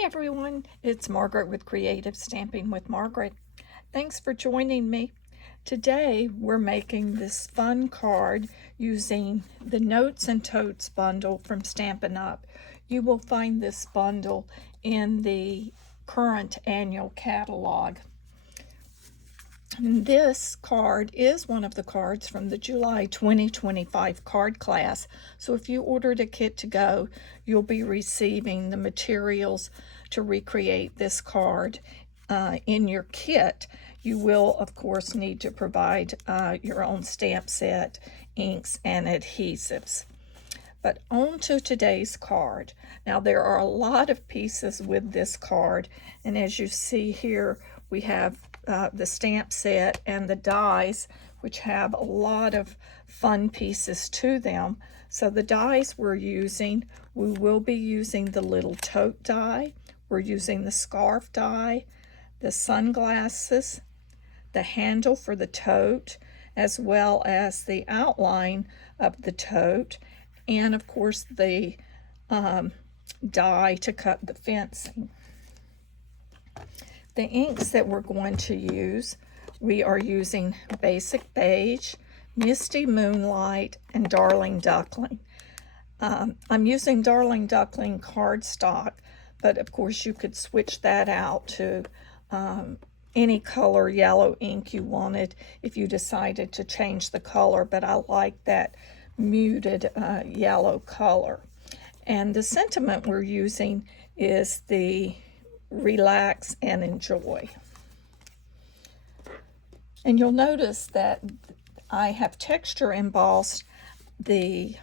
Hi everyone, it's Margaret with Creative Stamping with Margaret. Thanks for joining me. Today we're making this fun card using the Notes and Totes bundle from Stampin' Up. You will find this bundle in the current annual catalog. And this card is one of the cards from the July 2025 card class. So if you ordered a kit to go, you'll be receiving the materials to recreate this card in your kit. You will, of course, need to provide your own stamp set, inks, and adhesives. But on to today's card. Now there are a lot of pieces with this card, and as you see here, we have the stamp set and the dies, which have a lot of fun pieces to them. So the dies we will be using the little tote die, we're using the scarf die, the sunglasses, the handle for the tote, as well as the outline of the tote, and of course the die to cut the fencing. The inks that we're going to use, we are using Basic Beige, Misty Moonlight, and Darling Duckling. I'm using Darling Duckling cardstock, but of course you could switch that out to any color yellow ink you wanted if you decided to change the color, but I like that muted yellow color. And the sentiment we're using is the relax and enjoy. And you'll notice that I have texture embossed the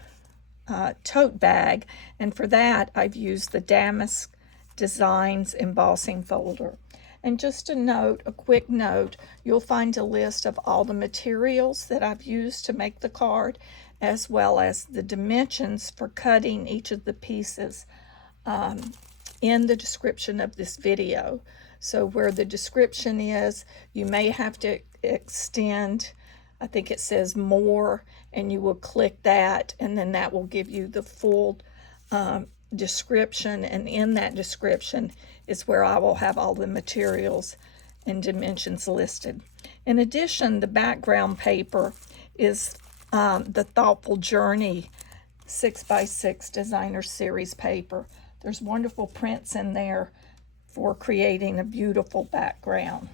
tote bag, and for that I've used the Damask Designs embossing folder. And just a quick note, you'll find a list of all the materials that I've used to make the card, as well as the dimensions for cutting each of the pieces in the description of this video. So where the description is, you may have to extend, I think it says more, and you will click that, and then that will give you the full description, and in that description is where I will have all the materials and dimensions listed. In addition, the background paper is the Thoughtful Journey 6x6 Designer Series paper. There's wonderful prints in there for creating a beautiful background.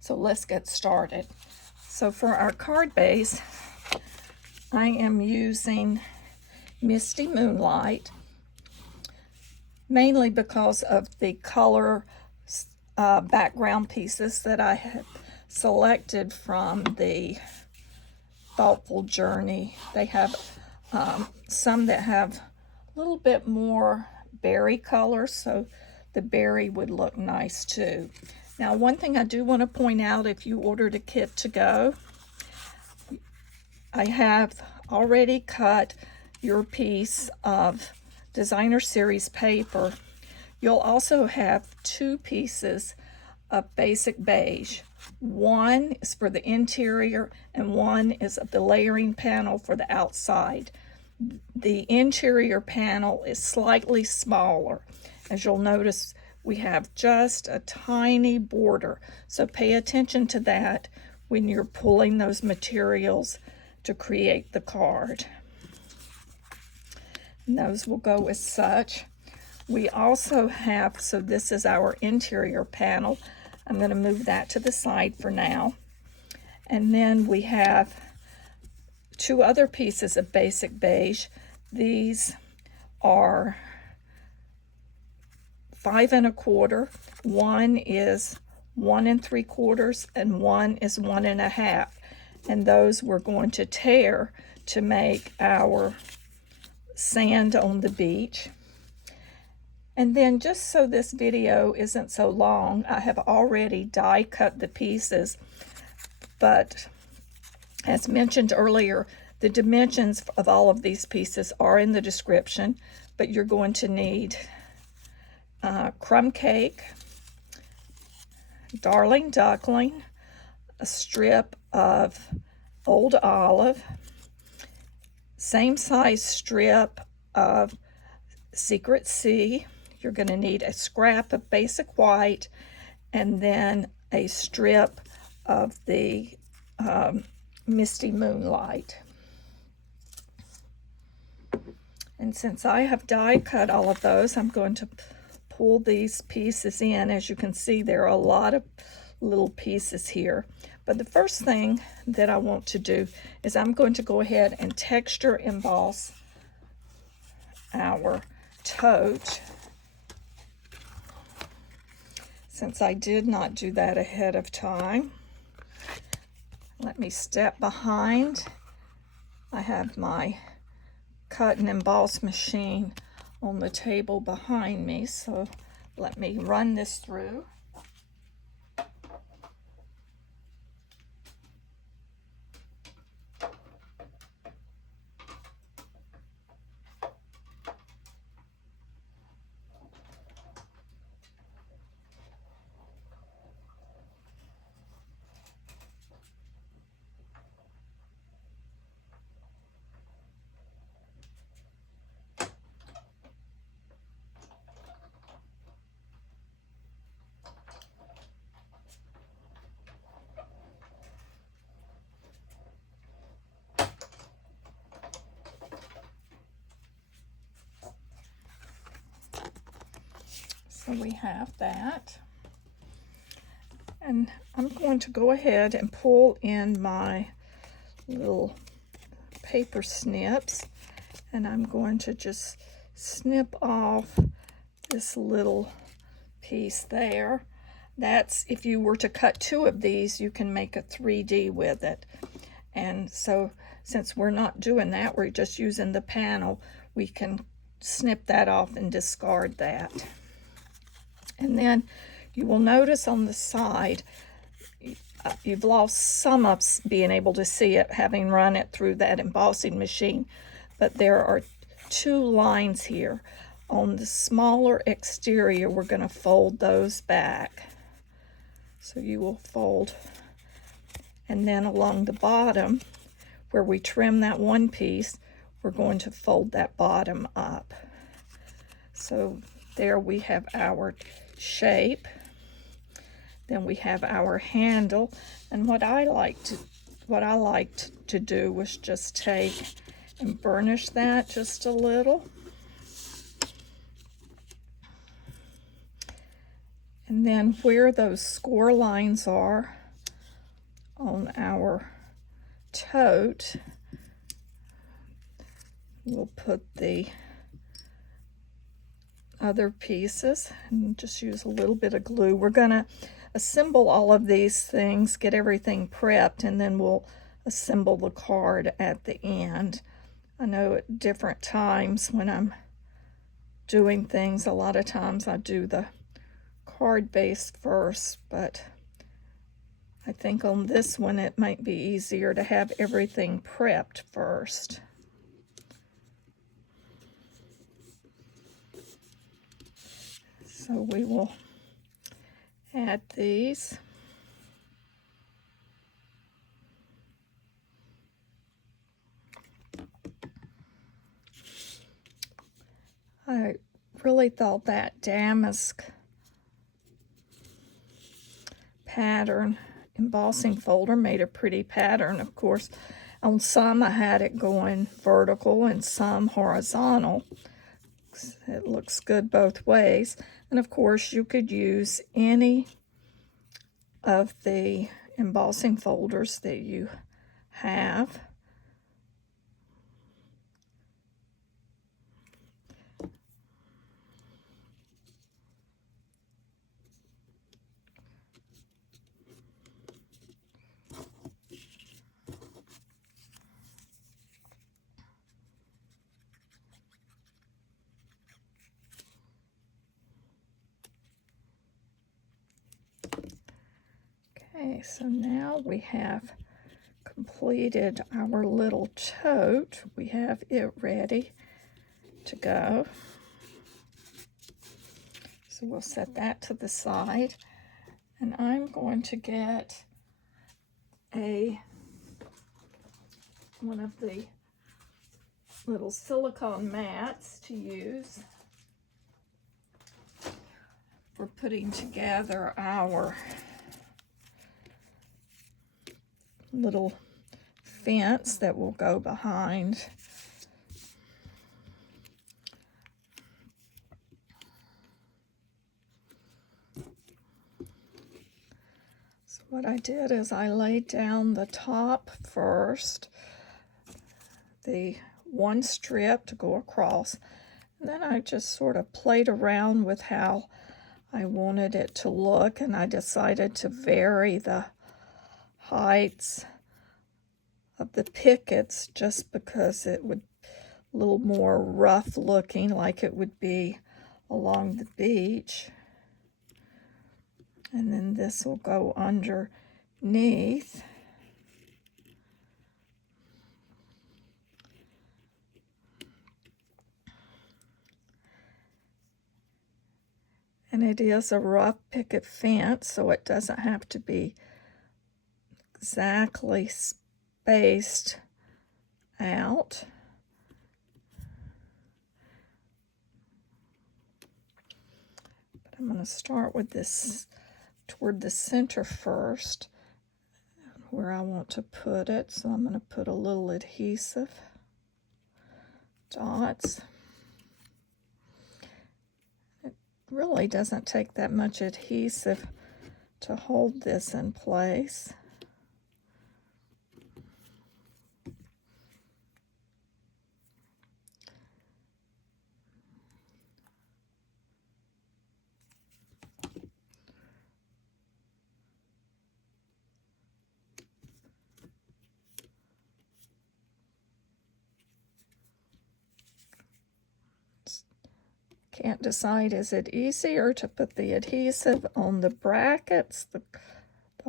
So let's get started. So for our card base, I am using Misty Moonlight, mainly because of the color background pieces that I have selected from the Thoughtful Journey. They have some that have a little bit more berry color, so the berry would look nice too. Now, one thing I do want to point out, if you ordered a kit to go, I have already cut your piece of Designer Series paper. You'll also have two pieces of Basic Beige. One is for the interior and one is the layering panel for the outside. The interior panel is slightly smaller. As you'll notice, we have just a tiny border, so pay attention to that when you're pulling those materials to create the card. And those will go as such. We also have, so this is our interior panel. I'm going to move that to the side for now. And then we have two other pieces of Basic Beige. These are 5 1/4. One is 1 3/4, and one is 1 1/2. And those we're going to tear to make our sand on the beach. And then, just so this video isn't so long, I have already die cut the pieces, but as mentioned earlier, the dimensions of all of these pieces are in the description, but you're going to need crumb cake, Darling Duckling, a strip of old olive, same size strip of Secret Sea, you're going to need a scrap of basic white and then a strip of the Misty Moonlight. And since I have die cut all of those, I'm going to pull these pieces in. As you can see, there are a lot of little pieces here. But the first thing that I want to do is I'm going to go ahead and texture emboss our tote. Since I did not do that ahead of time, let me step behind. I have my cut and emboss machine on the table behind me, so let me run this through. So we have that. And I'm going to go ahead and pull in my little paper snips, and I'm going to just snip off this little piece there. That's, if you were to cut 2 of these, you can make a 3D with it. And so since we're not doing that, we're just using the panel, we can snip that off and discard that. And then you will notice on the side, you've lost some of being able to see it, having run it through that embossing machine. But there are 2 lines here. On the smaller exterior, we're going to fold those back. So you will fold. And then along the bottom, where we trim that one piece, we're going to fold that bottom up. So there we have our shape. Then we have our handle, and what I liked to do was just take and burnish that just a little. And then where those score lines are on our tote, we'll put the other pieces and just use a little bit of glue. We're going to assemble all of these things, get everything prepped, and then we'll assemble the card at the end. I know at different times when I'm doing things, a lot of times I do the card base first, but I think on this one it might be easier to have everything prepped first. So we will add these. I really thought that damask pattern embossing folder made a pretty pattern. Of course, on some I had it going vertical and some horizontal. It looks good both ways. And of course, you could use any of the embossing folders that you have. Okay, so now we have completed our little tote. We have it ready to go. So we'll set that to the side. And I'm going to get one of the little silicone mats to use. for putting together our little fence that will go behind. So what I did is I laid down the top first, the one strip to go across, and then I just sort of played around with how I wanted it to look, and I decided to vary the heights of the pickets just because it would a little more rough looking, like it would be along the beach. And then this will go underneath. And it is a rough picket fence, so it doesn't have to be exactly spaced out. But I'm going to start with this toward the center first, where I want to put it. So I'm going to put a little adhesive dots. It really doesn't take that much adhesive to hold this in place. Can't decide, is it easier to put the adhesive on the brackets, the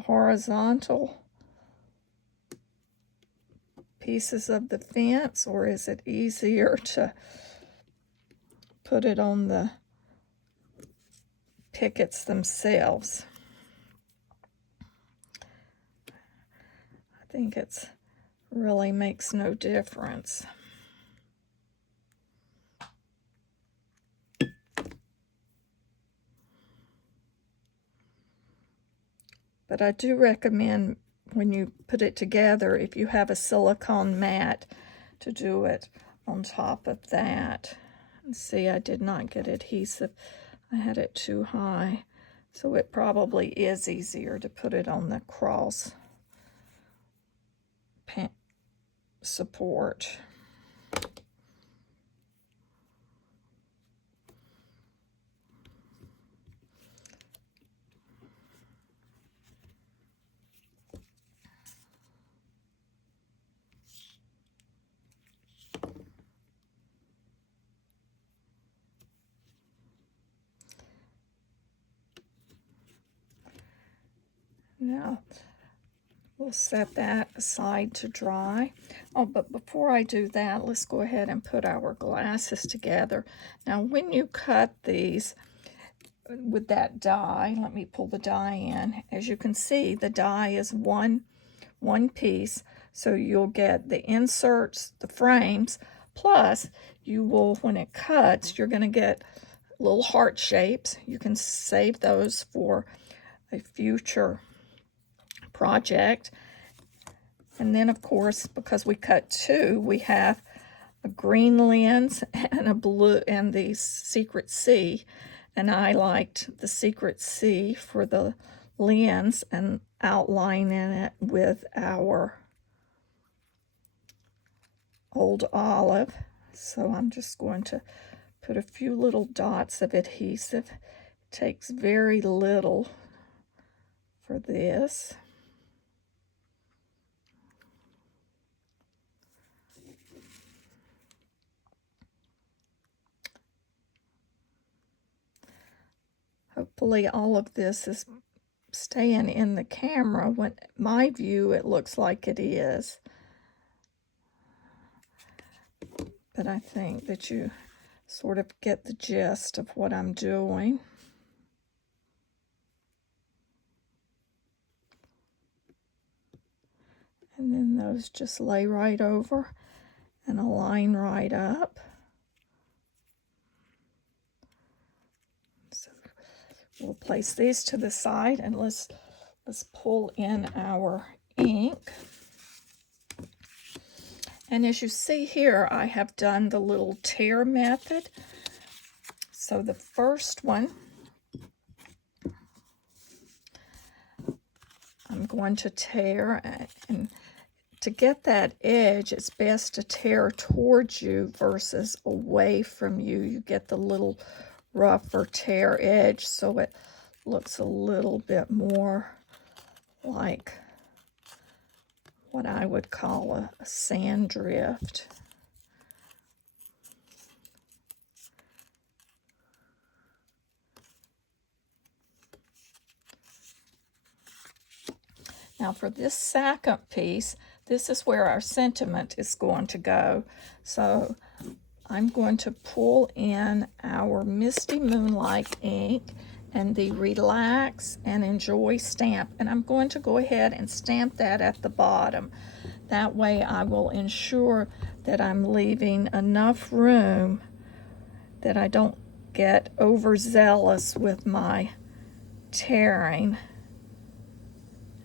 horizontal pieces of the fence, or is it easier to put it on the pickets themselves? I think it's really makes no difference. But I do recommend when you put it together, if you have a silicone mat, to do it on top of that. And see, I did not get adhesive. I had it too high. So it probably is easier to put it on the cross support. Now, we'll set that aside to dry. Oh, but before I do that, let's go ahead and put our glasses together. Now, when you cut these with that die, let me pull the die in. As you can see, the die is one piece, so you'll get the inserts, the frames, plus you will, when it cuts, you're going to get little heart shapes. You can save those for a future project. And then, of course, because we cut two, we have a green lens and a blue and the Secret Sea. And I liked the Secret Sea for the lens and outlining it with our old olive. So I'm just going to put a few little dots of adhesive. It takes very little for this. Hopefully all of this is staying in the camera. When my view, it looks like it is. But I think that you sort of get the gist of what I'm doing. And then those just lay right over and align right up. So we'll place these to the side, and let's pull in our ink. And as you see here, I have done the little tear method. So the first one, I'm going to tear, and to get that edge, it's best to tear towards you versus away from you. You get the little rougher tear edge, so it looks a little bit more like what I would call a sand drift. Now for this second piece, this is where our sentiment is going to go. So I'm going to pull in our Misty Moonlight ink and the Relax and Enjoy stamp, and I'm going to go ahead and stamp that at the bottom. That way I will ensure that I'm leaving enough room that I don't get overzealous with my tearing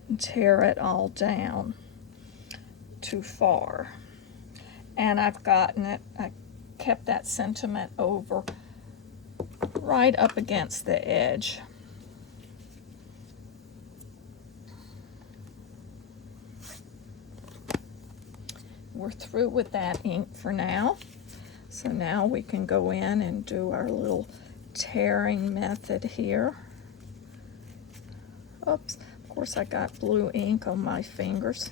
and tear it all down too far. And I've gotten it, I kept that sentiment over right up against the edge. We're through with that ink for now. So now we can go in and do our little tearing method here. Oops, of course I got blue ink on my fingers.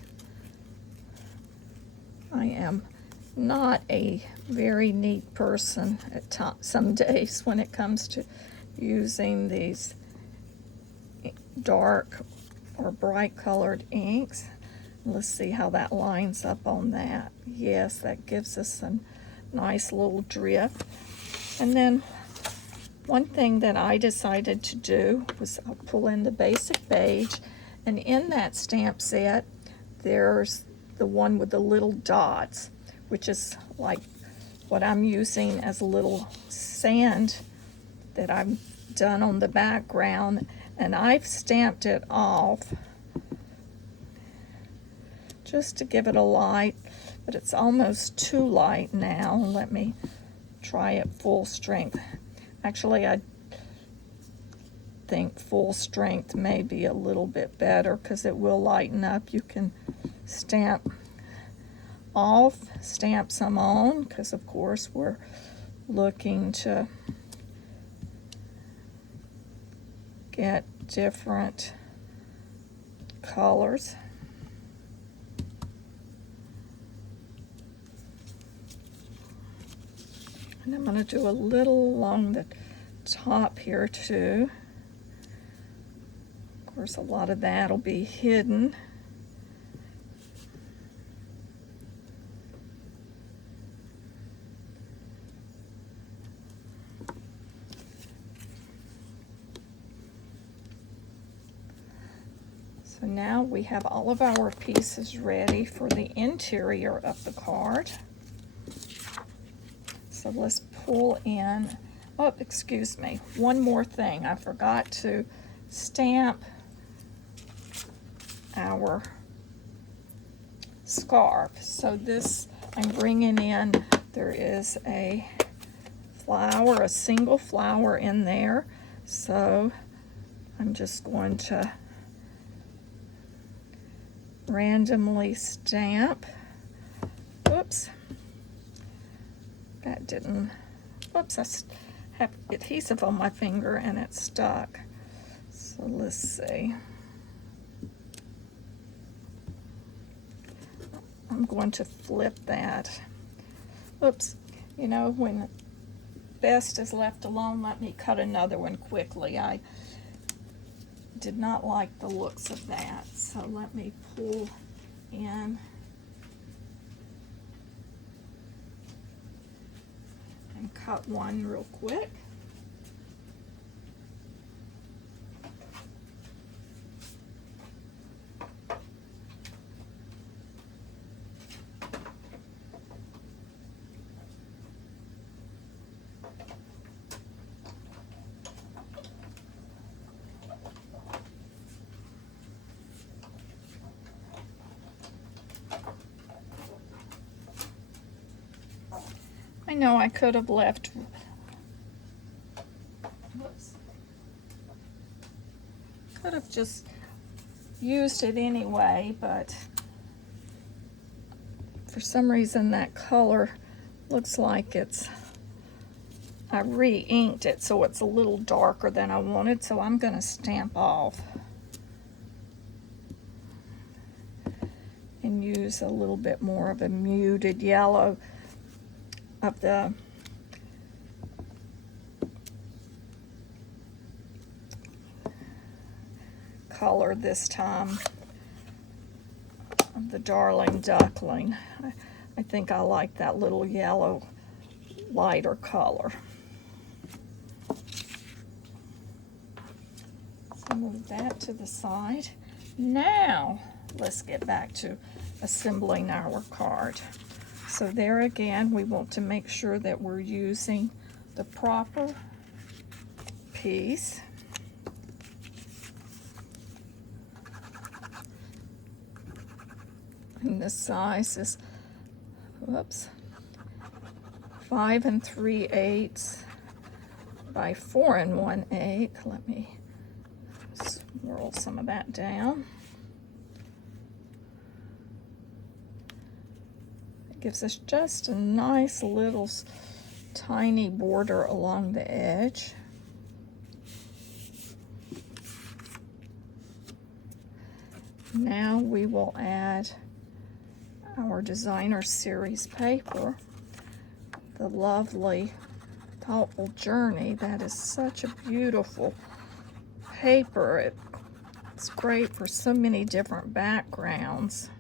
I am not a very neat person at some days when it comes to using these dark or bright colored inks. Let's see how that lines up on that. Yes, that gives us a nice little drift. And then one thing that I decided to do was I'll pull in the basic beige, and in that stamp set there's the one with the little dots, which is like what I'm using as a little sand that I've done on the background, and I've stamped it off just to give it a light, but it's almost too light now. Let me try it full strength. Actually, I think full strength may be a little bit better because it will lighten up. You can stamp off, stamp some on, because of course we're looking to get different colors. And I'm going to do a little along the top here too. Of course, a lot of that will be hidden. So now we have all of our pieces ready for the interior of the card. So let's pull in, oh, excuse me, one more thing. I forgot to stamp our scarf. So this, I'm bringing in, there is a flower, a single flower in there. So I'm just going to randomly stamp. Whoops. That didn't, whoops, I have adhesive on my finger and it stuck. So let's see. I'm going to flip that. Oops, you know, when best is left alone, let me cut another one quickly. I did not like the looks of that, so let me pull in and cut one real quick. I know I could have left. Could have just used it anyway, but for some reason that color looks like I re-inked it, so it's a little darker than I wanted, so I'm going to stamp off and use a little bit more of a muted yellow of the color this time of the Darling Duckling. I think I like that little yellow lighter color. So move that to the side. Now let's get back to assembling our card. So there again, we want to make sure that we're using the proper piece. And the size is, 5 3/8 by 4 1/8. Let me swirl some of that down. It gives us just a nice little tiny border along the edge. Now we will add our designer series paper, the lovely Thoughtful Journey. That is such a beautiful paper. It's great for so many different backgrounds.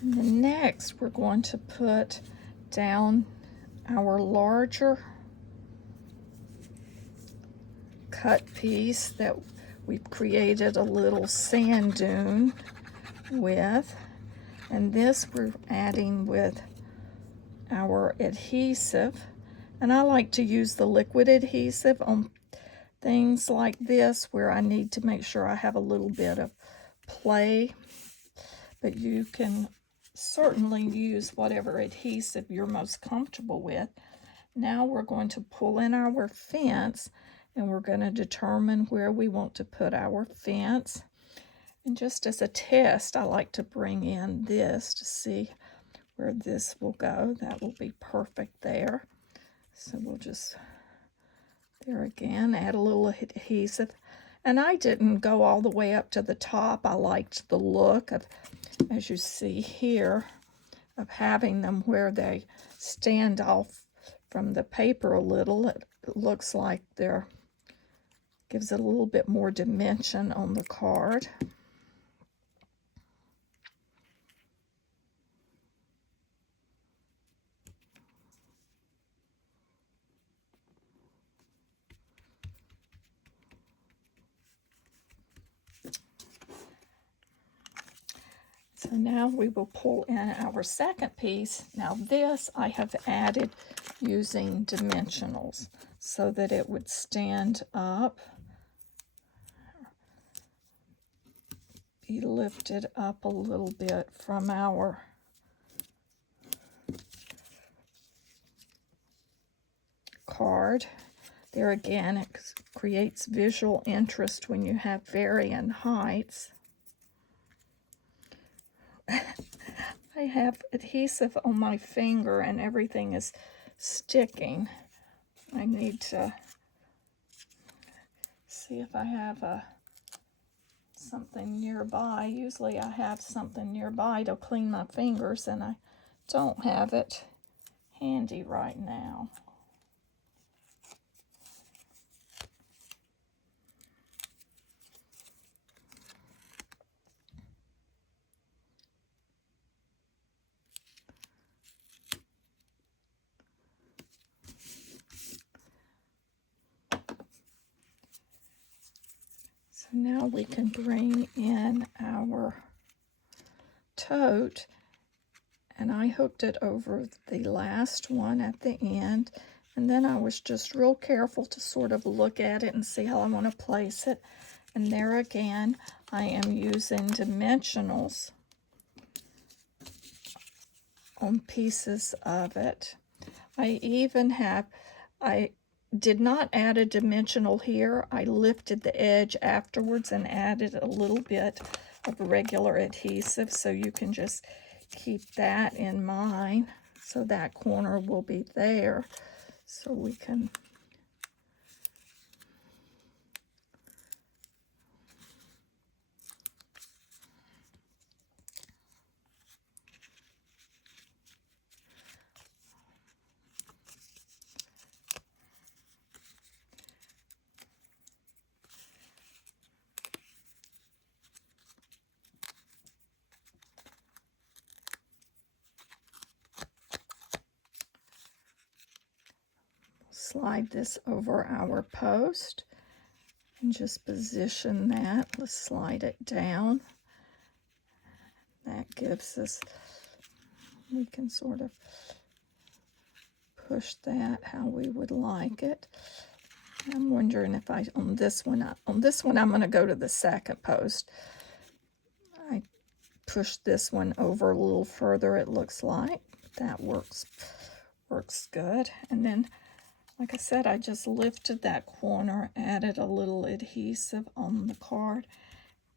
And then next we're going to put down our larger cut piece that we've created a little sand dune with, and this we're adding with our adhesive, and I like to use the liquid adhesive on things like this where I need to make sure I have a little bit of play, but you can certainly use whatever adhesive you're most comfortable with. Now we're going to pull in our fence, and we're going to determine where we want to put our fence. And just as a test, I like to bring in this to see where this will go. That will be perfect there. So we'll just, there again, add a little adhesive. And I didn't go all the way up to the top. I liked the look of, as you see here, of having them where they stand off from the paper a little. It looks like they're, gives it a little bit more dimension on the card. So now we will pull in our second piece. Now this I have added using dimensionals so that it would stand up, be lifted up a little bit from our card. There again, it creates visual interest when you have varying heights. I have adhesive on my finger and everything is sticking. I need to see if I have something nearby. Usually I have something nearby to clean my fingers, and I don't have it handy right now. So now we can bring in our tote, and I hooked it over the last one at the end, And then I was just real careful to sort of look at it and see how I want to place it. And there again, I am using dimensionals on pieces of it. I did not add a dimensional here. I lifted the edge afterwards and added a little bit of regular adhesive, so you can just keep that in mind. So that corner will be there, so we can slide this over our post and just position that. Let's slide it down. That gives us, we can sort of push that how we would like it. I'm wondering if on this one I'm going to go to the second post. I push this one over a little further, it looks like. That works good. And then, like I said, I just lifted that corner, added a little adhesive on the card,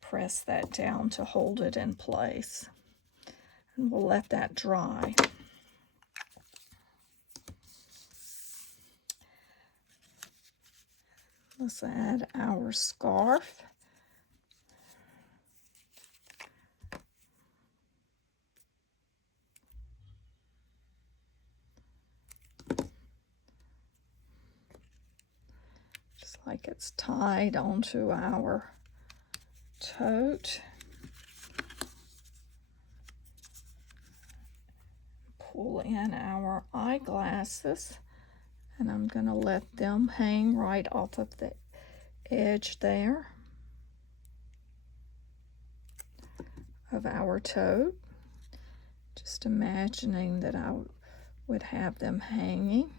press that down to hold it in place. And we'll let that dry. Let's add our scarf. Just like it's tied onto our tote. Pull in our eyeglasses, and I'm going to let them hang right off of the edge there of our tote. Just imagining that I would have them hanging.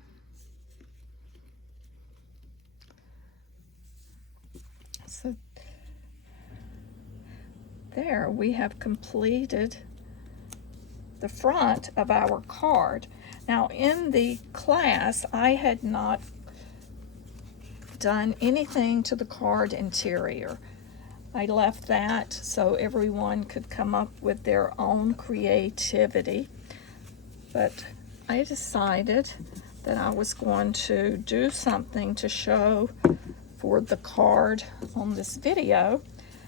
So there we have completed the front of our card. Now in the class, I had not done anything to the card interior. I left that so everyone could come up with their own creativity, but I decided that I was going to do something to show for the card on this video.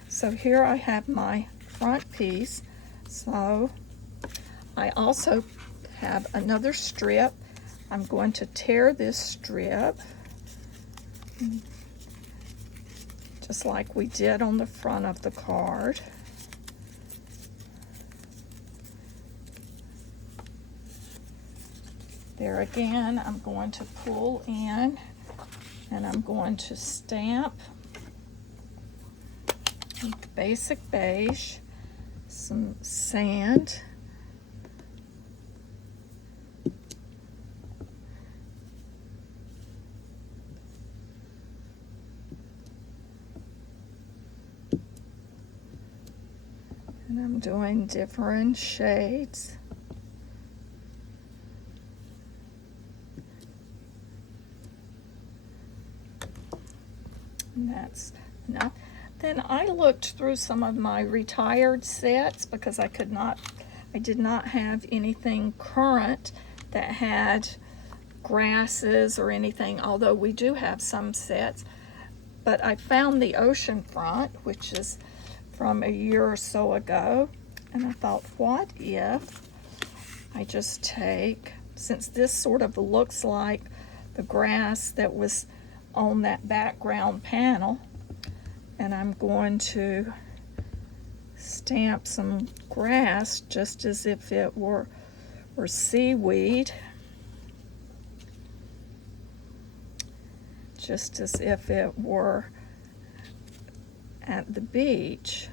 So here I have my front piece. So I also have another strip. I'm going to tear this strip just like we did on the front of the card. There again, I'm going to pull in and I'm going to stamp basic beige, some sand, and I'm doing different shades. And that's enough. Then I looked through some of my retired sets because I did not have anything current that had grasses or anything, although we do have some sets. But I found the ocean front, which is from a year or so ago, and I thought, what if I just take, since this sort of looks like the grass that was on that background panel, and I'm going to stamp some grass just as if it were seaweed, just as if it were at the beach.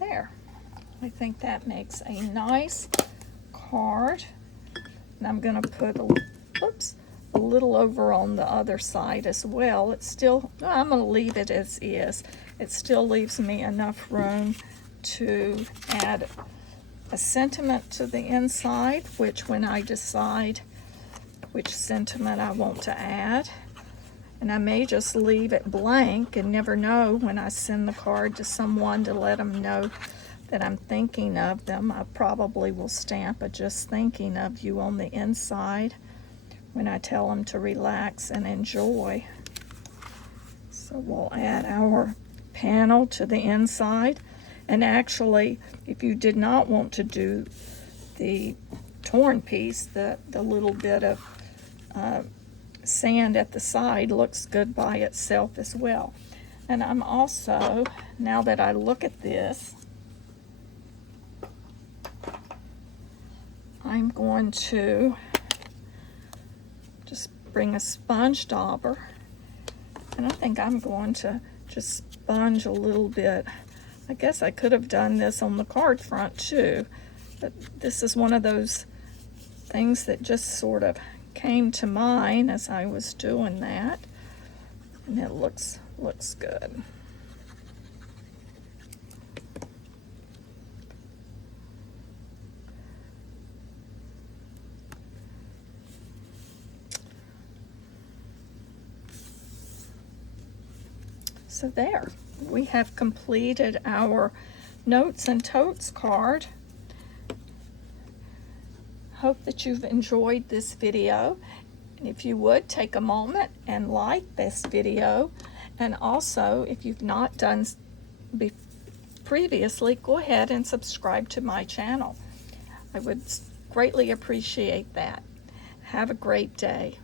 There. I think that makes a nice card. And I'm going to put a little over on the other side as well. It's still, I'm going to leave it as is. It still leaves me enough room to add a sentiment to the inside, which when I decide which sentiment I want to add, and I may just leave it blank and never know when I send the card to someone to let them know that I'm thinking of them. I probably will stamp a just thinking of you on the inside when I tell them to relax and enjoy. So we'll add our panel to the inside. And actually, if you did not want to do the torn piece, the little bit of sand at the side looks good by itself as well. And I'm also, now that I look at this, I'm going to just bring a sponge dauber, and I think I'm going to just sponge a little bit. I guess I could have done this on the card front too, but this is one of those things that just sort of came to mind as I was doing that, and it looks good. So there, we have completed our Notes and Totes card. Hope that you've enjoyed this video. And if you would, take a moment and like this video. And also, if you've not done previously, go ahead and subscribe to my channel. I would greatly appreciate that. Have a great day.